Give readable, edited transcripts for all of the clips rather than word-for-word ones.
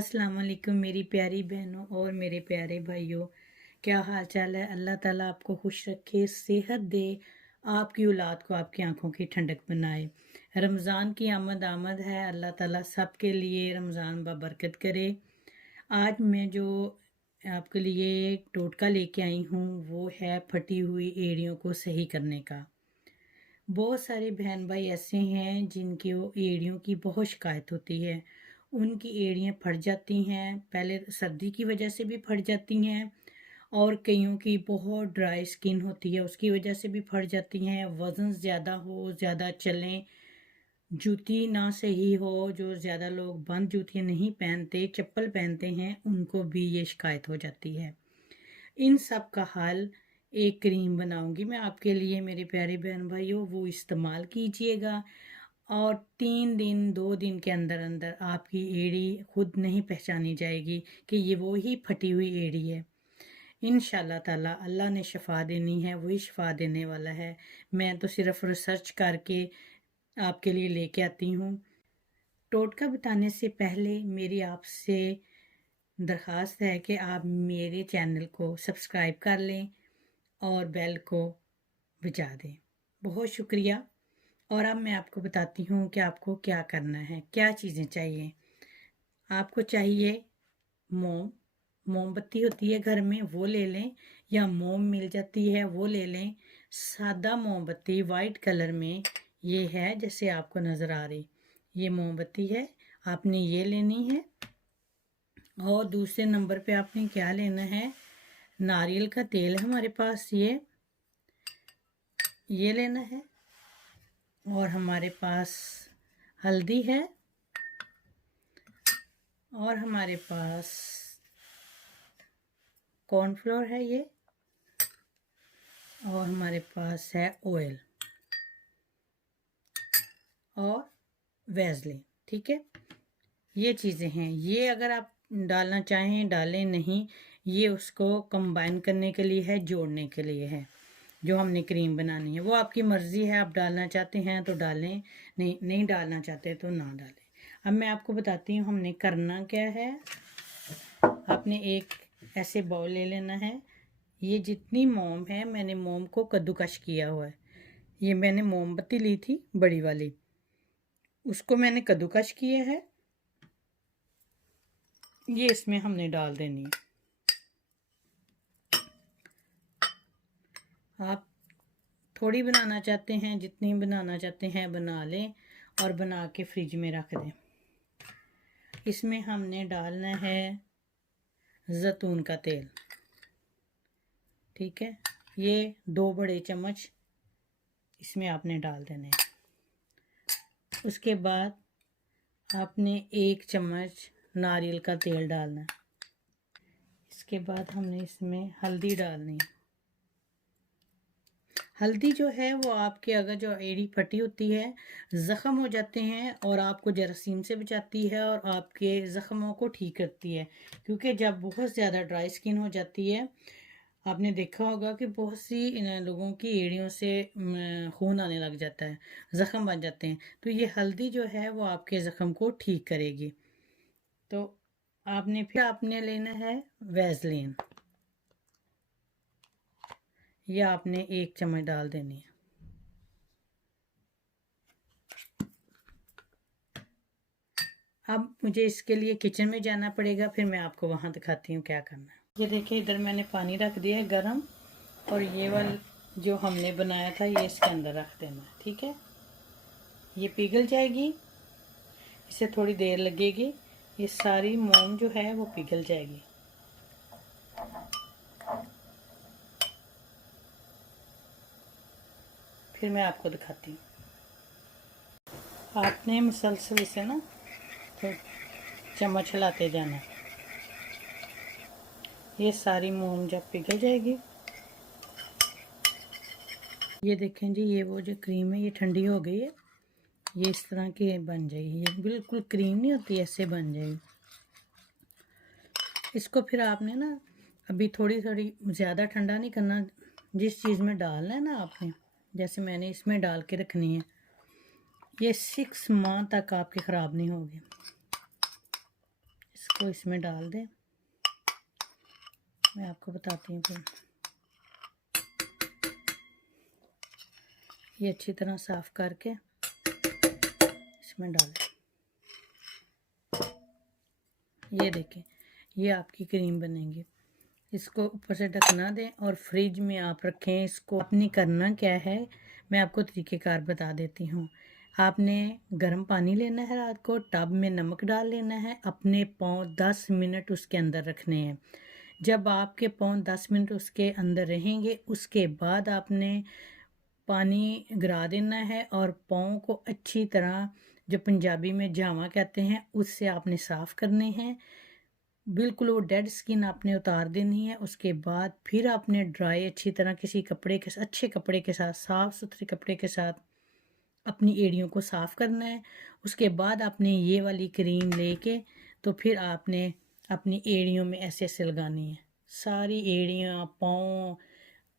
अस्सलाम वालेकुम मेरी प्यारी बहनों और मेरे प्यारे भाइयों, क्या हाल चाल है। अल्लाह ताला आपको खुश रखे, सेहत दे, आपकी औलाद को आपकी आंखों की ठंडक बनाए। रमज़ान की आमद है, अल्लाह ताला सब के लिए रमज़ान बरकत करे। आज मैं जो आपके लिए टोटका लेके आई हूँ वो है फटी हुई एड़ियों को सही करने का। बहुत सारे बहन भाई ऐसे हैं जिनकी एड़ियों की बहुत शिकायत होती है। उनकी एड़ियाँ फट जाती हैं, पहले सर्दी की वजह से भी फट जाती हैं और कईयों की बहुत ड्राई स्किन होती है, उसकी वजह से भी फट जाती हैं। वज़न ज़्यादा हो, ज़्यादा चलें, जूती ना सही हो, जो ज़्यादा लोग बंद जूतियाँ नहीं पहनते, चप्पल पहनते हैं, उनको भी ये शिकायत हो जाती है। इन सब का हल एक क्रीम बनाऊंगी मैं आपके लिए मेरे प्यारे बहन भाइयों, वो इस्तेमाल कीजिएगा और 3 दिन 2 दिन के अंदर अंदर आपकी एड़ी खुद नहीं पहचानी जाएगी कि ये वो ही फटी हुई एड़ी है। इंशाल्लाह ताला अल्लाह ने शफा देनी है, वही शफा देने वाला है। मैं तो सिर्फ रिसर्च करके आपके लिए लेके आती हूँ। टोटका बताने से पहले मेरी आपसे दरख्वास्त है कि आप मेरे चैनल को सब्सक्राइब कर लें और बेल को बजा दें। बहुत शुक्रिया। और अब मैं आपको बताती हूँ कि आपको क्या करना है, क्या चीज़ें चाहिए। आपको चाहिए मोमबत्ती होती है घर में, वो ले लें, या मोम मिल जाती है वो ले लें। सादा मोमबत्ती वाइट कलर में ये है, जैसे आपको नज़र आ रही ये मोमबत्ती है, आपने ये लेनी है। और दूसरे नंबर पे आपने क्या लेना है, नारियल का तेल हमारे पास ये लेना है। और हमारे पास हल्दी है और हमारे पास कॉर्नफ्लोर है ये, और हमारे पास है ऑयल और वेज़लिन। ठीक है, ये चीज़ें हैं। ये अगर आप डालना चाहें डालें, नहीं ये उसको कंबाइन करने के लिए है, जोड़ने के लिए है। जो हमने क्रीम बनानी है वो आपकी मर्ज़ी है, आप डालना चाहते हैं तो डालें, नहीं डालना चाहते तो ना डालें। अब मैं आपको बताती हूँ हमने करना क्या है। आपने एक ऐसे बाउल ले लेना है। ये जितनी मोम है, मैंने मोम को कद्दूकश किया हुआ है। ये मैंने मोमबत्ती ली थी बड़ी वाली, उसको मैंने कद्दूकश किया है। ये इसमें हमने डाल देनी है। आप थोड़ी बनाना चाहते हैं, जितनी बनाना चाहते हैं बना लें और बना के फ्रिज में रख दें। इसमें हमने डालना है जैतून का तेल। ठीक है, ये 2 बड़े चम्मच इसमें आपने डाल देने हैं। उसके बाद आपने 1 चम्मच नारियल का तेल डालना है। इसके बाद हमने इसमें हल्दी डालनी है। हल्दी जो है वो आपके अगर जो एड़ी फटी होती है, ज़ख़म हो जाते हैं, और आपको जरासीम से बचाती है और आपके ज़ख़मों को ठीक करती है। क्योंकि जब बहुत ज़्यादा ड्राई स्किन हो जाती है, आपने देखा होगा कि बहुत सी लोगों की एड़ियों से खून आने लग जाता है, ज़ख़म बन जाते हैं। तो ये हल्दी जो है वो आपके ज़ख़म को ठीक करेगी। तो आपने लेना है वेज़लिन, यह आपने 1 चम्मच डाल देनी है। अब मुझे इसके लिए किचन में जाना पड़ेगा, फिर मैं आपको वहाँ दिखाती हूँ क्या करना है। ये देखिए, इधर मैंने पानी रख दिया है गरम, और ये वाला जो हमने बनाया था ये इसके अंदर रख देना है। ठीक है, ये पिघल जाएगी, इसे थोड़ी देर लगेगी, ये सारी मोम जो है वो पिघल जाएगी। फिर मैं आपको दिखाती हूँ। आपने मुसलसल इसे ना तो चम्मच हिलाते जाना है। ये सारी मोम जब पिघल जाएगी, ये देखें जी, ये वो जो क्रीम है ये ठंडी हो गई है, ये इस तरह की बन जाएगी। ये बिल्कुल क्रीम नहीं होती, ऐसे बन जाएगी। इसको फिर आपने ना अभी थोड़ी थोड़ी ज़्यादा ठंडा नहीं करना। जिस चीज़ में डालना है ना आपने, जैसे मैंने इसमें डाल के रखनी है, ये 6 माह तक आपके ख़राब नहीं होगी। इसको इसमें डाल दें। मैं आपको बताती हूँ फिर। ये अच्छी तरह साफ़ करके इसमें डालें। ये देखें, ये आपकी क्रीम बनेगी। इसको ऊपर से ढकना दें और फ्रिज में आप रखें। इसको आपने करना क्या है, मैं आपको तरीक़ेकार बता देती हूँ। आपने गर्म पानी लेना है, रात को टब में नमक डाल लेना है, अपने पाँव 10 मिनट उसके अंदर रखने हैं। जब आपके पाँव 10 मिनट उसके अंदर रहेंगे, उसके बाद आपने पानी गिरा देना है और पाँव को अच्छी तरह, जो पंजाबी में जावा कहते हैं, उससे आपने साफ़ करने हैं। बिल्कुल वो डेड स्किन आपने उतार देनी है। उसके बाद फिर आपने ड्राई अच्छी तरह किसी कपड़े के साथ, अच्छे कपड़े के साथ, साफ़ सुथरे कपड़े के साथ अपनी एड़ियों को साफ़ करना है। उसके बाद आपने ये वाली क्रीम लेके तो फिर आपने अपनी एड़ियों में ऐसे ऐसे लगानी है। सारी एड़ियाँ, पाँव,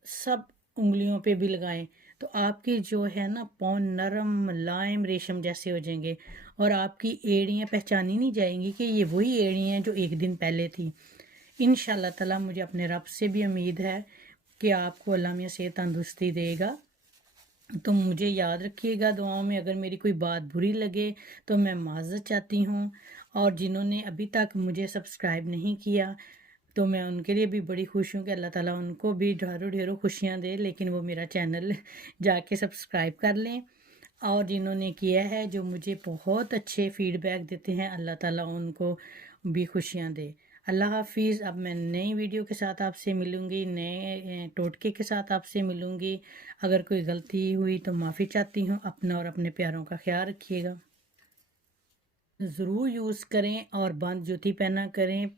सब उंगलियों पे भी लगाएं तो आपकी जो है ना पाँव नरम मुलायम रेशम जैसे हो जाएंगे और आपकी एड़ियाँ पहचानी नहीं जाएंगी कि ये वही एड़ियाँ हैं जो एक दिन पहले थी। इंशाल्लाह ताला मुझे अपने रब से भी उम्मीद है कि आपको अल्लाह मियां सेहत तंदुरुस्ती देगा। तो मुझे याद रखिएगा दुआओं में। अगर मेरी कोई बात बुरी लगे तो मैं माज़रत चाहती हूँ। और जिन्होंने अभी तक मुझे सब्सक्राइब नहीं किया तो मैं उनके लिए भी बड़ी खुश हूँ कि अल्लाह ताला उनको भी ढेरों ढेरों खुशियाँ दे, लेकिन वो मेरा चैनल जाके सब्सक्राइब कर लें। और जिन्होंने किया है, जो मुझे बहुत अच्छे फीडबैक देते हैं, अल्लाह ताला उनको भी खुशियाँ दे। अल्लाह हाफिज़। अब मैं नई वीडियो के साथ आपसे मिलूँगी, नए टोटके के साथ आपसे मिलूँगी। अगर कोई गलती हुई तो माफ़ी चाहती हूँ। अपना और अपने प्यारों का ख्याल रखिएगा, ज़रूर यूज़ करें और बंद जूती पहना करें।